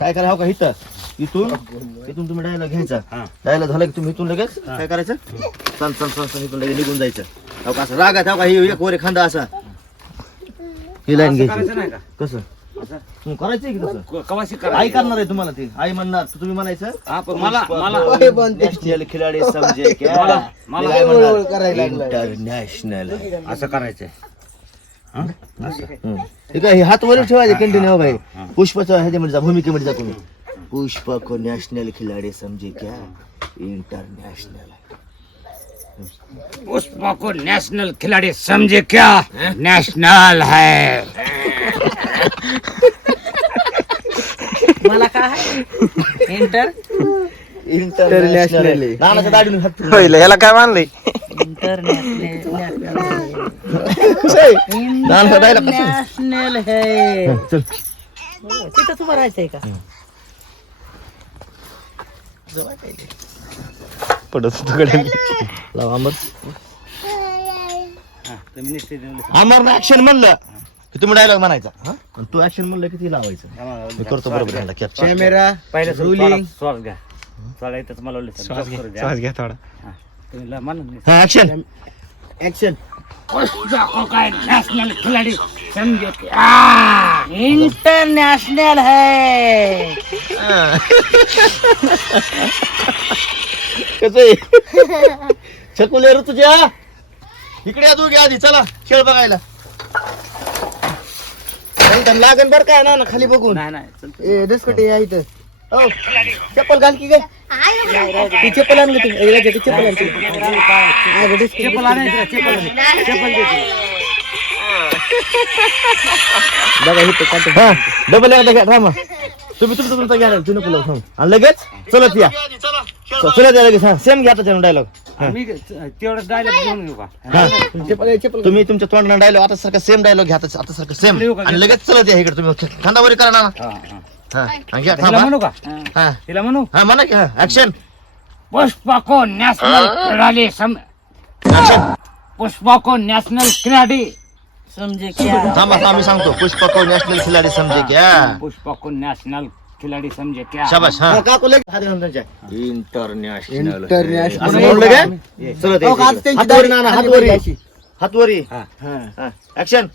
काय करा हो का? इथं इथून इथून तुम्ही डायलॉग घ्यायचा. डायलॉग झाला की तुम्ही इथून लगेच काय करायचं? सन सन सन सन इथून लगेच निघून जायचं. हो का? असं रागात हो का? ही एक वर खांदा असा. ही लाईन घ्यायची. करायचं नाही का? कसं? असं? करायचंय की तसं? कवाशी आई करणार आहे तुम्हाला ते. आई म्हणणार तुम्ही म्हणायचं हा पण मला मला नॅशनल खिलाडी समजे. इंटरनॅशनल असं करायचंय. हा? काय हात वर ठेवायचे कंटिन्यू भाई. हा. पुष्पाच्या ह्याच्यामध्ये जा भूमिकेमध्ये जा तुम्ही पुष्पा को नॅशनल खिलाडी समजे क्या? इंटरनॅशनल पुष्पा को नेशनल खिलाड़ी समझे क्या? नेशनल है. मला काय इंटर इंटरनॅशनल नानाच्या दाढीने हात फिरवला. होईल याला काय मानलंय? इंटरनॅशनल नॅशनल है. हं, चल. तिथं उभं राहायचंय का? पडत तुकडे लाव अमर तुम्ही निश्चित अमर ऍक्शन म्हणलं. की तुम्ही डायलॉग म्हणायचा. हा? आणि तू ऍक्शन म्हणलं की ती लावायचं. मी करतो बरोबर ह्याला capture. कॅमेरा पहिले. श्वास घ्या. थोडा इथंच मला बोलले, श्वास घ्या थोडा. हा. हा ऍक्शन ऍक्शन नेशनल खिलाड़ी समझे इंटरनॅशनल है. कसं छकुले ऋ तुझ्या. इकडे या घ्या आधी चला खेळ बघायला. लागन बर काय ना खाली बघून. नाही नाही. ए दसकटे या इथं. हो. चप्पल घाल की काय? ती चप्पल आण गं ती. ए, राजा, ती चप्पल आण ती. हा. बघा. हा डबल एकदा घ्या थांबा. तुम्ही तुमचं तुमचा घ्या तू नको लावू. आणि लगेच चलत या. चलत या लगेच. हा सेम घ्या त्याच्यानं डायलॉग मी तेवढं डायलॉग घेऊन येऊ का? तुम्ही तुमच्या तोंडाने डायलॉग आता सारखा सेम डायलॉग घ्या आता सारखं सेम? आणि लगेच चलत या इकडे. तुम्ही खांदावरी करा ना हा, हा. हा आणि घ्या तिला थांबा म्हणू का? हा। तिला म्हणू हा म्हणा की हा ऍक्शन पुष्पा को नेशनल खिलाड़ी सम ऍक्शन पुष्पा को नेशनल खिलाड़ी समजे क्या? थांबा थांबा मी सांगतो। पुष्पा को नॅशनल खिलाडी समजे क्या? पुष्पा को नेशनल खिलाड़ी समझे क्या? शाबाश हा। काकू लगे हात घालून त्यांच्या इंटरनॅशनल International. असं म्हणलं काय? चलत हो। का, आज या. त्यांची हातवरी दाढी ना खाली हातवरी पडली अशी. हातवरी. हा. हा. ऍक्शन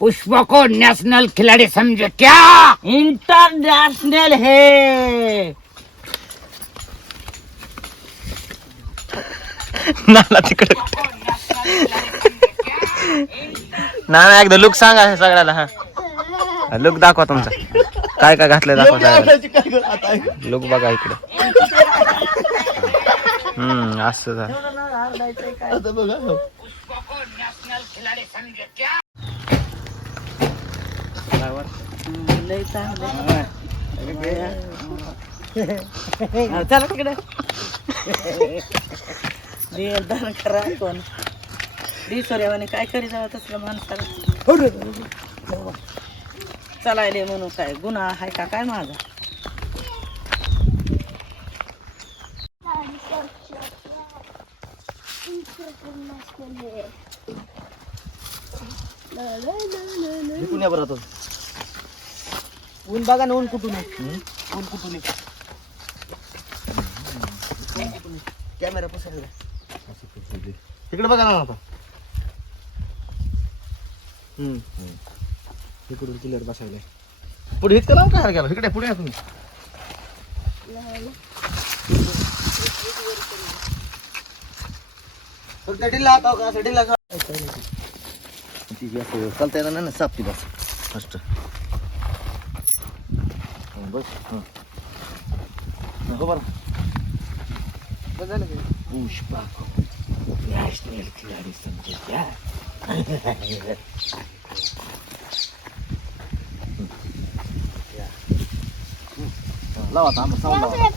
पुष्पा को नेशनल खिलाड़ी समझे क्या? इंटरनॅशनल है. नाना तिकडे. नाना एकदा लुक सांगा हे सगळ्याला हा. लुक दाखवा तुमचा. काय काय घातलंय दाखवा सगळ्याला. लुक बघा इकडे. हम्म असं झालं. लय चांगलं चला तिकडे. दे दान करा कोण दी सोऱ्यावाने काय करी जावं तसलं माणसाला. चालायले म्हणून काय गुन्हा आहे का? काय माझा? पुण्या बरं आता. ऊन बघा ना ऊन कुठून ऊन कुठून कॅमेरा पसरला. तिकडे बघा ना आता. इकडून किलर बसायला. पुढे इतकं लावून काय गेला इकडे पुढे या तुम्ही. फक्त ढिल्ला हात हो का असं ढिल्ला चालता येणार ना साप ती बस. फर्स्ट बस हं. हं, बरं बस झालं पुष्पा नॅशनल खिलाडी समजत क्या लावा आता आम्हाला sound लावा.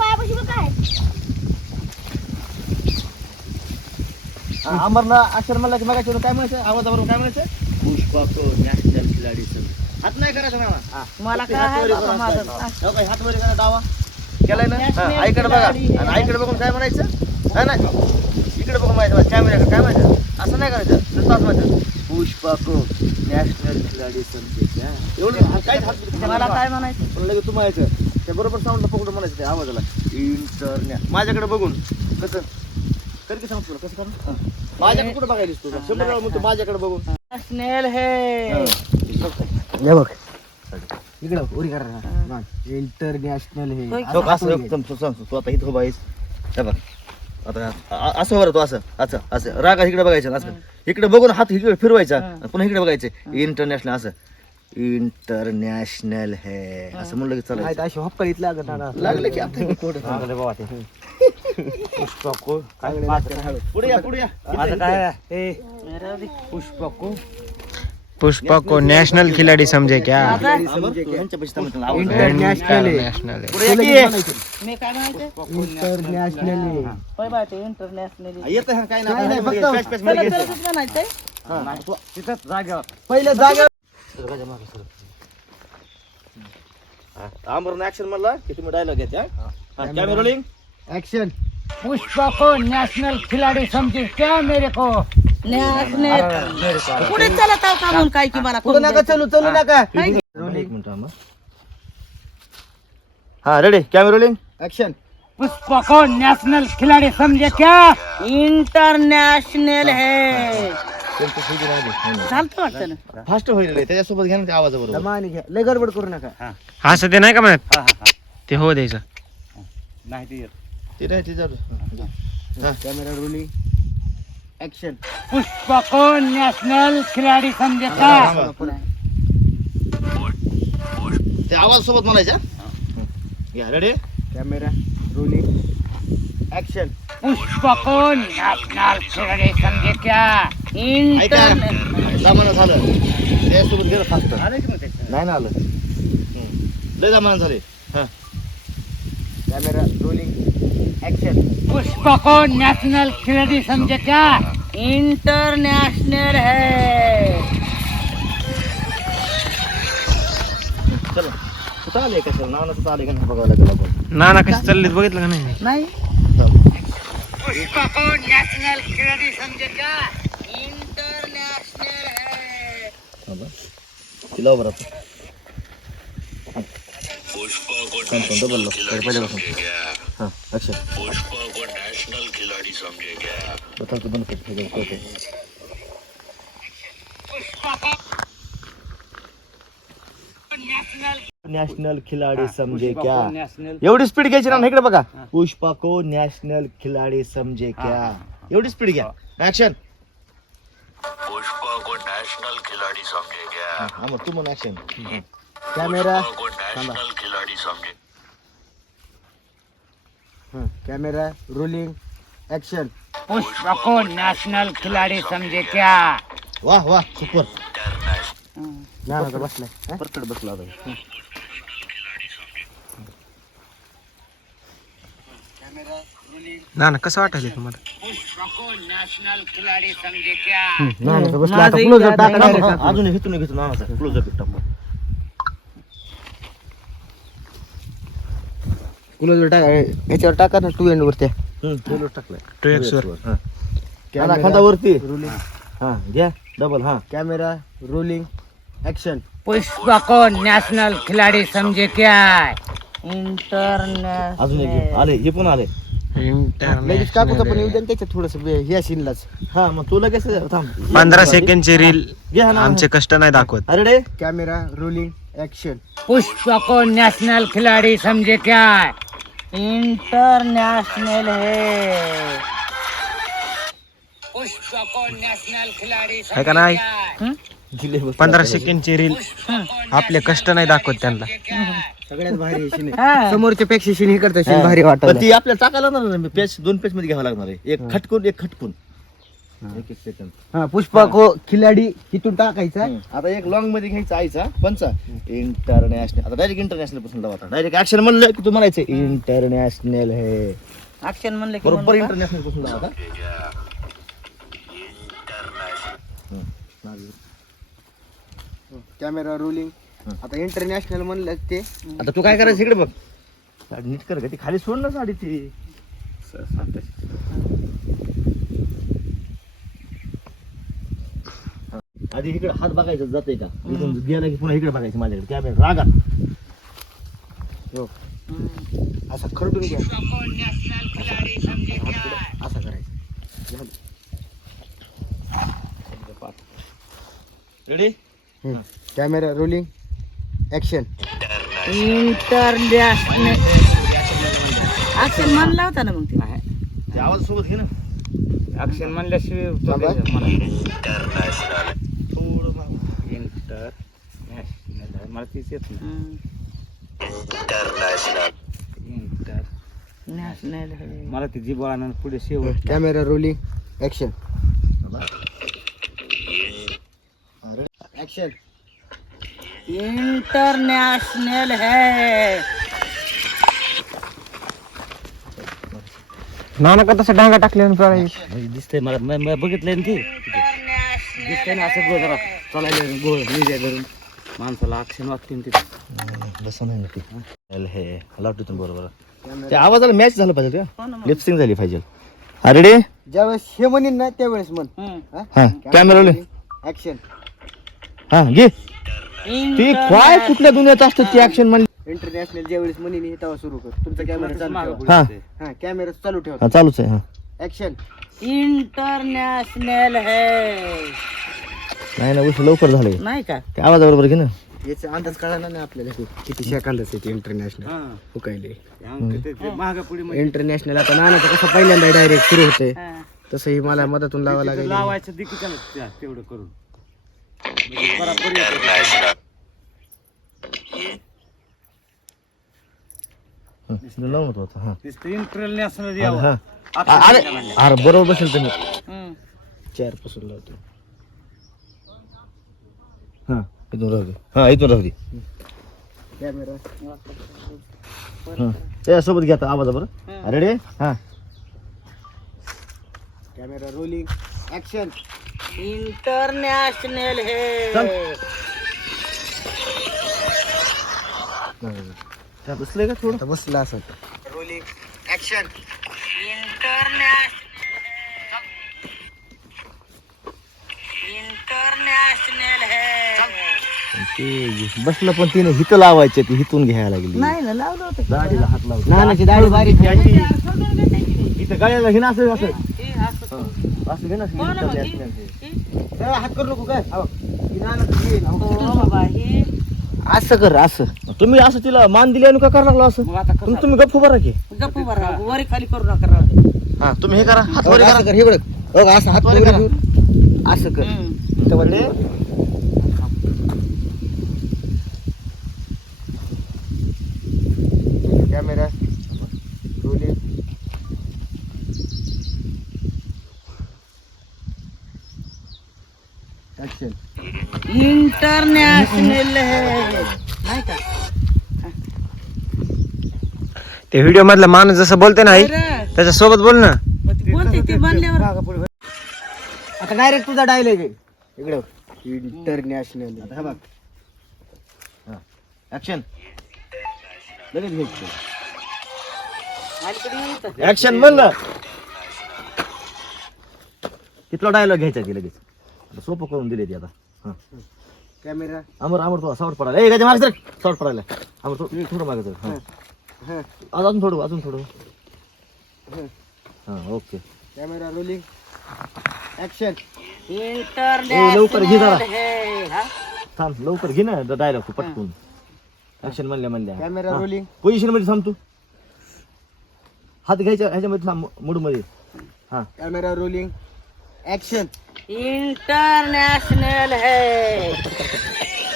हा, अमरना अक्षर म्हणलं की मग काय म्हणायचं आवाजावरून काय म्हणायचं पुष्पा को नॅशनल खिलाडी समजत हात नाही करायचं मला काय हात बाबा माझं. हो काय, हात वरी करा डावा केलाय ना? हा, आईकडे बघा. आणि आईकडे बघून काय म्हणायचं? नाही. इकडे बघून माहिती कॅमेऱ्याकडे काय म्हणायचं? असं नाही करायचं. नुसतं असं म्हणायचं. पुष्पा को? नॅशनल खिलाडी एवढं मला काय म्हणायचं? पण लगेच तू म्हणायचं. त्या बरोबर साऊंडला पकडून म्हणायचं त्या आवाजाला. इंटरनॅट माझ्याकडे बघून. कसं? कर की सांगतो तुला. कसं कर माझ्याकडे कुठं बघायला दिसतो तुला? शंभर वेळा म्हणतो माझ्याकडे बघून. स्नेल हे. हे बघ. इकडं उरी करा इंटरनॅशनल हे. होय. असं एकदम तू सांगतो तू आता इथं आहेस. हे बघ. आता असं बरं तू असं असं असं. रागा इकडे बघायचं असं. इकडे बघून हात इकडे फिरवायचा आणि पुन्हा इकडे बघायचं. इंटरनॅशनल असं. इंटरनॅशनल हे. असं म्हणलं की चालायचं. अशी हपकळीत लागत लागलं की आता. पुढे या पुढे या. राहू दे. पुष्पा को नेशनल खिलाड़ी समझे क्या? इंटरनॅशनल इंटरनेशनल पुढे या की. मी काय म्हणायचं? इंटरनॅशनल होय बा ते इंटरनॅशनल येतं हा, काय नाही, नाही, नाही फक्त- पॅच- पॅच मध्ये घ्यायचं. तसंच म्हणायचंय. पहिलं जागा आमरण ऍक्शन म्हणला की तुम्ही डायलॉग घ्या कॅमेरा रोलिंग ऍक्शन पुष्पा को नेशनल खिलाड़ी समझे क्या मेरे को? नॅशनल पुढे चलत आहो का म्हणून काय की मला पुढे नका चलू चलू नका. एक मिनिट थांबा. हा ready camera rolling action Pushpa को नेशनल खिलाड़ी समझे क्या? इंटरनॅशनल हे. चालतं वाटतं ना? फास्ट होईल रे त्याच्यासोबत घ्या ना त्या आवाजाबरोबर. दमाने घ्या. लय गडबड करू नका. असं ते नाही का म्हणत ते हो द्यायचं. ते नाही त्याच्यावर कॅमेरा रोलिंग ऍक्शन पुष्पा को नेशनल खिलाड़ी क्या ते आवाज सोबत म्हणायच्या या ready camera rolling action Pushpa को नेशनल खिलाड़ी ऐका. इंटरनॅशनल जमाना झालं. त्याच्यासोबत गेलं फास्ट नाही ना आलं. लय जमाना झाले. हा. कॅमेरा रोलिंग ऍक्शन पुष्पा को नेशनल खिलाड़ी समझे क्या इंटरनॅशनल हे. चलो. कुठं आले आले का नाही बघावं लागेल आपण ना ना कशी चाललीत बघितलं का नाही? नाही. पुष्पा को नेशनल खिलाड़ी समझे क्या इंटरनॅशनल हे. थांबा. तिला बरं आता. थांब, डबल लाव. तर पहिल्यापासून. हा, action. बता तू बंद हे कळतंय. नॅशनल खिलाडी समजे क्या एवढी स्पीड घ्यायची ना इकडे बघा. पुष्पा को नॅशनल खिलाडी समजे क्या एवढी स्पीड घ्या. ऍक्शन पुष्पा को नेशनल खिलाड़ी समझे क्या हा मग तू ऍक्शन कॅमेरा नेशनल खिलाड़ी समझे कॅमेरा रोलिंग ऍक्शन पुष्पा को नेशनल खिलाड़ी समझे क्या? वाह वाह सुपर. ज्ञानाचा बसलाय. बसला आता ना ना कसं वाटायला तुम्हाला? नेशनल खिलाड़ी समझे क्या? बसला आता टाका आता. अजून घेतो घेतो नानाचा क्लोजर टाक. क्लोजर टाका. ह्याच्यावर टाका ना टू एंड वरती. क्लोजर टाकलाय. टू एक्स वर. हा. खांदा खांदावरती रोलिंग हा घ्या. डबल हा. कॅमेरा रोलिंग ऍक्शन पुष्पा को नेशनल खिलाड़ी समझे क्या? इंटरनॅशनल अजून एक घे. आले हे पण आले. लगेच काकूचा पण येऊ द्या ना त्याच्यात थोडस ह्या सीनलाच हा मग तुला कसं थांब. पंधरा सेकंडची रील घे हा. ना. आमचे कष्ट नाही दाखवत. अरे रे. कॅमेरा रोलिंग ऍक्शन पुष्पा को नेशनल खिलाड़ी समझे क्या? इंटरनॅशनल हे. पुष्पा को नेशनल खिलाड़ी आहे का नाही. पंधरा सेकंडची रील आपले कष्ट नाही दाखवत त्यांना. सगळ्यात भारी हा. समोरच्या पेक्षा सीन हे करता हा. सीन भारी वाटत ती आपल्याला टाकायला लागणार ना पेज दोन पेजमध्ये घ्यावं लागणार आहे. एक खटकून एक खटकून. एक एक सेकंद. हा पुष्पा को खिलाडी इथून टाकायचा. आता एक लॉंगमध्ये घ्यायचा आईचा पंचा इंटरनॅशनल आता डायरेक्ट इंटरनॅशनलपासून लावा आता. डायरेक्ट ऍक्शन म्हणलं की तू म्हणायचं इंटरनॅशनल हे. ऍक्शन म्हणलं की बरोबर? इंटरनॅशनलपासून लावा आता. कॅमेरा रोलिंग आता इंटरनॅशनल म्हणलं ते. आता तू काय करायचं इकडे बघ. साडी नीट कर का ती खाली सोड ना साडी ती. आधी इकडे हात बघायचा जाते का? इथून गेला की पुन्हा इकडे बघायचं माझ्याकडे. कॅमेरा रागात. असा खरडून घ्या. असं करायचं. Ready camera rolling action international अक्षर म्हणला होता ना मग ते. ते आवाज सोबत घे ना. अक्षर म्हणल्याशिवाय. इंटरनेशनल थोडं मागं. इंटर नॅशनल मला तीच येत नाही. हम्म. इंटरनेशनल इंटर नॅशनल आहे. मला ती जी बळा पुढे शेवट. Camera rolling action action international है. नाना का तसं डांगा टाकले दिसतंय मला. म- म- बघितलंय ना ते? दिसतंय ना असं गोळ जरा चालायला गोळ निजा धरून. माणसाला अक्षण वाटते तिथे. बसा नाही ना ते हे. मला वाटतं तुम्ही बरोबर. त्या आवाजाला मॅच झालं पाहिजे हो ना मग. लिपसिंग झाली पाहिजे. रेडी ज्यावेळेस हे म्हणीन ना त्यावेळेस म्हण. हा? कॅमेरा ऍक्शन हा घे. ती काय कुठल्या दुनियात असतं ती ऍक्शन म्हणली? इंटरनॅशनल ज्यावेळेस म्हणीन हे तेव्हा सुरू कर. तुमचा कॅमेरा चालू ठेवा. हा. हा कॅमेरा चालू ठेवा. हा चालूच आहे हा. ऍक्शन इंटरनॅशनल है. नाही ना उशीर लवकर झालं नाही का? त्या आवाजाबरोबर घे ना. याचा अंदाज कळला ना आपल्याला की किती सेकंदच आहे इंटरनॅशनल हुकायले इंटरनॅशनल आता नानाचं कसं पहिल्यांदा डायरेक्ट सुरू होते हा. तसंही मला मदतून लावा लागेल. लावायचं त्याला तेवढं करून. म्हणजे येतं. होतं हा. इंटरनॅशनल अरे हा बरोबर बसेल तुम्ही. चारपासून लावतो. हा इथून राहू दे। हा इथून राहू दे। घ्या आता आवाजाबरोबर रेडी हा। कॅमेरा रोलिंग ऍक्शन इंटरनॅशनल है। बसलंय का थोडं? आता बसला असं रोलिंग ऍक्शन इंटरनॅशनल है। ते बसलं पण तिने हिथं लावायचे ती हिथून घ्यायला लागली नाही ना लावलं होतं की. दाढीला हात लावला नानाची दाढी बारीक आहे. इथं गळ्याला असं असं हे असं असं हो ना मग हे-. हे- हात करू नको काय हो. ही. हो. हो बाबा हे असं कर असं तुम्ही असं तिला मान दिली आणि का करायला लागला असं मग आता कसं तुम्ही तुम्ही गप्प बरा की गप्प बरा वरी खाली करू नका राहू दे. हा तुम्ही हे करा हात हो, वर असं करा कर हे बघ बघ असं हात वर वर करा. घेऊन असं कर हम्म. इथं वर ठेव. कॅमेरा रोलिंग ऍक्शन इंटरनॅशनल है नाही का ते व्हिडिओ मधला माणूस जसं बोलते ना आई बरं. त्याच्या सोबत बोल ना. मग ते बोलते ते बनल्यावर आता डायरेक्ट तुझा डायलॉग आहे. इकडे इंटरनॅशनल आता हे बघ. ऍक्शन लगेच. ऍक्शन म्हणलं तिथला डायलॉग घ्यायचा ती लगेच? आता सोपं करून दिले ती आता. हा. कॅमेरा. अमर अमर तो सावट पडायला. ए गाच्या मागे सर सावट पडायला. अमर तो थोडं मागे सर हा. हा. अजून थोडं अजून थोडं. हा. ओके. कॅमेरा रोलिंग ऍक्शन लवकर घे जरा. है हा? थांब लवकर घे ना डायलॉग तू पटकून. ऍक्शन म्हणल्या म्हणल्या. कॅमेरा रोलिंग पोझिशनमध्ये थांब तू. हात घ्यायच्या ह्याच्यामध्ये थांब मूडमध्ये हा. कॅमेरा रोलिंग ऍक्शन इंटरनॅशनल है।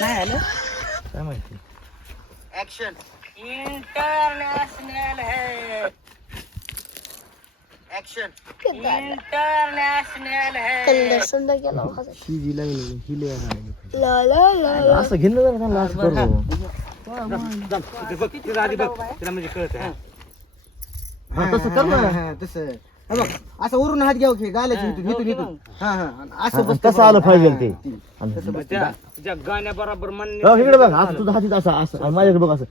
नाही आलं काय माहिती? ऍक्शन इंटरनॅशनल है। ऍक्शन इंटरनॅशनल है। ही जी लागली ही लय लागली. असं घेणं जरा त्यांना असं तिला म्हणजे कळत हा, तसं कर ना. तसं. हे बघ असं वरून हात घ्याव की गाल्याची इथून इथून इथून. हा. हा आणि असं हा, बसतं तसं आलं. पाहिजे हा, ते. ती. आणि- तसं बसतं. त्या तुझ्या गाण्या बरोबर हो, इकडे बघ असं तुझा हातीत असं असं. आणि माझ्याकडे बघ असं.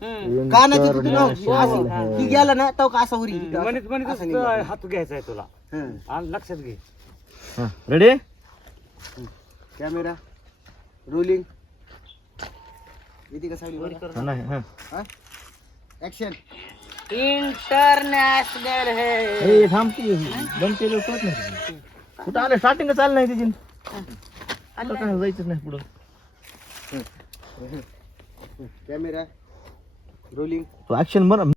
कानाची तिथून हो, असं ही गेला ना तो का असं उरी म्हणत म्हणत हात घ्यायचा आहे तुला. आणि लक्षात घे. रेडी कॅमेरा रोलिंग येते का नाही हा. ऍक्शन इंटरनॅशनल है. ए थांब की बंद केलं कळत नाही कुठं आलं? स्टार्टिंग चाललं नाही तिची आता काय जायचंच नाही पुढं. Camera rolling. तो ऍक्शन बरं.